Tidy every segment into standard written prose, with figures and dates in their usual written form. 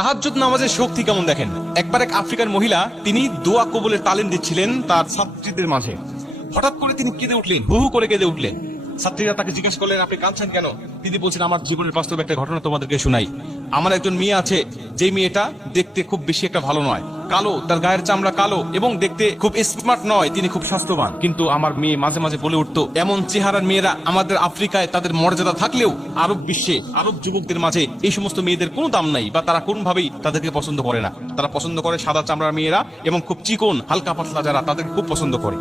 তাহাজ্জুদ নামাজের শক্তি কেমন দেখেন। একবার এক আফ্রিকান মহিলা তিনি দোয়া কবুলের তালিম দিচ্ছিলেন তার ছাত্রীদের মাঝে। হঠাৎ করে তিনি কেঁদে উঠলেন, হু হু করে কেঁদে উঠলেন। ছাত্রীরা তাকে জিজ্ঞেস করলেন, আপনি কাঁদছেন কেন? তিনি বলছেন, আমার জীবনের বাস্তব একটা ঘটনা তোমাদেরকে শোনাই। আমার একজন মেয়ে আছে, যে মেয়েটা দেখতে খুব বেশি একটা ভালো নয়, কালো, তার গায়ের চামড়া কালো এবং দেখতে খুব স্মার্ট নয়, তিনি খুব স্বাস্থ্যবান। কিন্তু আমার মেয়ে মাঝে মাঝে বলে উঠতো, এমন চেহারার মেয়েরা আমাদের আফ্রিকায় তাদের মর্যাদা থাকলেও আরব বিশ্বে আরব যুবকদের মাঝে এই সমস্ত মেয়েদের কোনো দাম নাই, বা তারা কোনভাবেই তাদেরকে পছন্দ করে না। তারা পছন্দ করে সাদা চামড়ার মেয়েরা এবং খুব চিকন হালকা পাতলা যারা, তাদের খুব পছন্দ করে।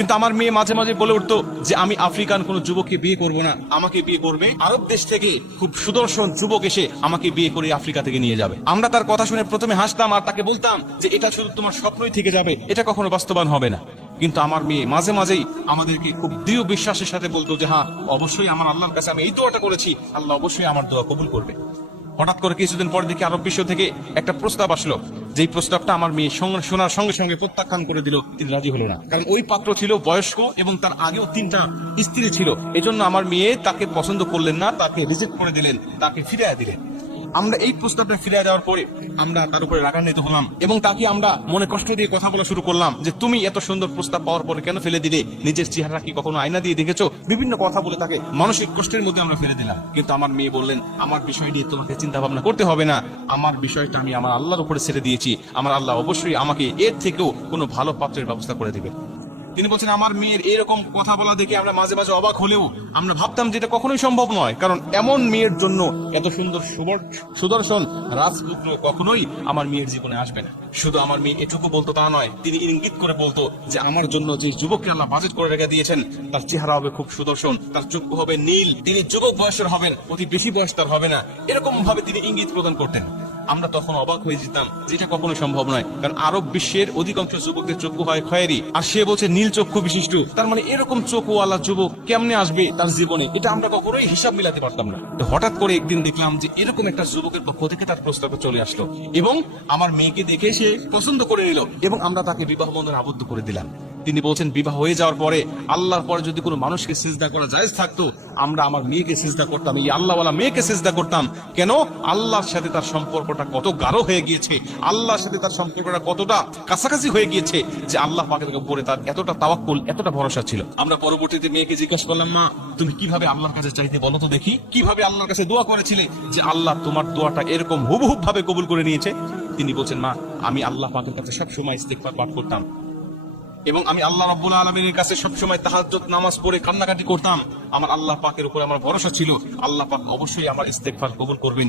কিন্তু আমার মেয়ে মাঝে মাঝে বলে উঠতো যে আমি আফ্রিকান কোন যুবককে বিয়ে করব না, আমাকে বিয়ে করবে আরব দেশ থেকে খুব সুদর্শন যুবক এসে আমাকে বিয়ে করে আফ্রিকা থেকে নিয়ে যাবে। আমরা তার কথা শুনে প্রথমে হাসতাম আর তাকে বলতাম যে এটা শুধু তোমার স্বপ্নই থেকে যাবে, এটা কখনো বাস্তবায়ন হবে না। কিন্তু আমার মেয়ে মাঝে মাঝেই আমাদেরকে খুব দৃঢ় বিশ্বাসের সাথে বলতো যে হ্যাঁ, অবশ্যই আমার আল্লাহর কাছে আমি এই দোয়াটা করেছি, আল্লাহ অবশ্যই আমার দোয়া কবুল করবে। হঠাৎ করে কিছুদিন পর দেখি আরব বিশ্ব থেকে একটা প্রস্তাব আসলো, যেই প্রস্তাবটা আমার মেয়ে শোনার সঙ্গে সঙ্গে প্রত্যাখ্যান করে দিল। তিনি রাজি হলো না, কারণ ওই পাত্র ছিল বয়স্ক এবং তার আগেও 3টা স্ত্রী ছিল। এজন্য আমার মেয়ে তাকে পছন্দ করলেন না, তাকে রিজেক্ট করে দিলেন, তাকে ফিরিয়ে দিলেন। আমরা এই প্রস্তাবটা ফিরে দেওয়ার পরে আমরা তার উপরে রাগান্বিত হলাম এবং তাকে আমরা মনে কষ্ট দিয়ে কথা বলা শুরু করলাম যে তুমি এত সুন্দর প্রস্তাব পাওয়ার পরে কেন ফেলে দিলে? নিজের চেহারা কি কখনো আয়না দিয়ে দেখেছো? বিভিন্ন কথা বলে তাকে মানসিক কষ্টের মধ্যে আমরা ফেলে দিলাম। কিন্তু আমার মেয়ে বললেন, আমার বিষয় নিয়ে তোমাকে চিন্তা ভাবনা করতে হবে না, আমার বিষয়টা আমি আমার আল্লাহর উপরে ছেড়ে দিয়েছি, আমার আল্লাহ অবশ্যই আমাকে এর থেকেও কোনো ভালো পাত্রের ব্যবস্থা করে দিবে। তিনি বলছেন, আমার মেয়ের এরকম কথা বলা দেখে আমরা মাঝে মাঝে অবাক হলেও আমরা ভাবতাম যে এটা কখনোই সম্ভব নয়, কারণ এমন মেয়ের জন্য এত সুন্দর সুদর্শন রাজপুত্র কখনোই আমার মেয়ের জীবনে আসবে না। শুধু আমার মেয়ে এটুকু বলতো তা নয়, তিনি ইঙ্গিত করে বলতো যে আমার জন্য যে যুবককে আল্লাহ বাজেট করে রেখে দিয়েছেন তার চেহারা হবে খুব সুদর্শন, তার চক্ষু হবে নীল, তিনি যুবক বয়সের হবেন, অতি বেশি বয়স তার হবে না, এরকম ভাবে তিনি ইঙ্গিত প্রদান করতেন। আমরা তখন অবাক হয়ে যেতাম, যেটা কখনো সম্ভব নয়, কারণ আরব বিশ্বের অধিকাংশ যুবকদের চক্ষু হয় খয়েরি, আর সে বলছে নীল চক্ষু বিশিষ্ট। তার মানে এরকম চক্ষুওয়ালা যুবক কেমনে আসবে তার জীবনে? এটা আমরা কখনোই হিসাব মিলাতে পারতাম না। তো হঠাৎ করে একদিন দেখলাম যে এরকম একটা যুবকের পক্ষ থেকে তার প্রস্তাব চলে আসলো এবং আমার মেয়েকে দেখে সে পছন্দ করে নিল এবং আমরা তাকে বিবাহ বন্ধনে আবদ্ধ করে দিলাম। তিনি বলছেন, বিবাহ হয়ে যাওয়ার পরে আল্লাহর পরে যদি কোনো মানুষকে সিজদা করা জায়েজ থাকতো, আমরা আমার মেয়েকে সিজদা করতাম, এই আল্লাহওয়ালা মেয়েকে সিজদা করতাম। কেন? আল্লাহর সাথে তার সম্পর্কটা কত গাঢ় হয়ে গিয়েছে, আল্লাহর সাথে তার সম্পর্কটা কতটা কাছাকাছি হয়ে গিয়েছে যে আল্লাহ পাকের উপরে তার এতটা তাওয়াক্কুল, এতটা ভরসা ছিল। আমরা পরবর্তীতে মেয়েকে জিজ্ঞাসা করলাম, মা তুমি কিভাবে আল্লাহর কাছে চাইতে বলো তো দেখি, কিভাবে আল্লাহর কাছে দোয়া করেছিলে যে আল্লাহ তোমার দোয়াটা এরকম হুবহুব ভাবে কবুল করে নিয়েছে? তিনি বলছেন, মা আমি আল্লাহ পাকের কাছে সবসময় ইস্তিগফার পাঠ করতাম এবং আমি আল্লাহ রাব্বুল আলামিনের কাছে সবসময় তাহাজ্জুদ নামাজ পড়ে কান্নাকাটি করতাম। আমার আল্লাহ পাকের উপরে আমার ভরসা ছিল, আল্লাহ পাক অবশ্যই আমার ইস্তেগফার কবুল করবেন।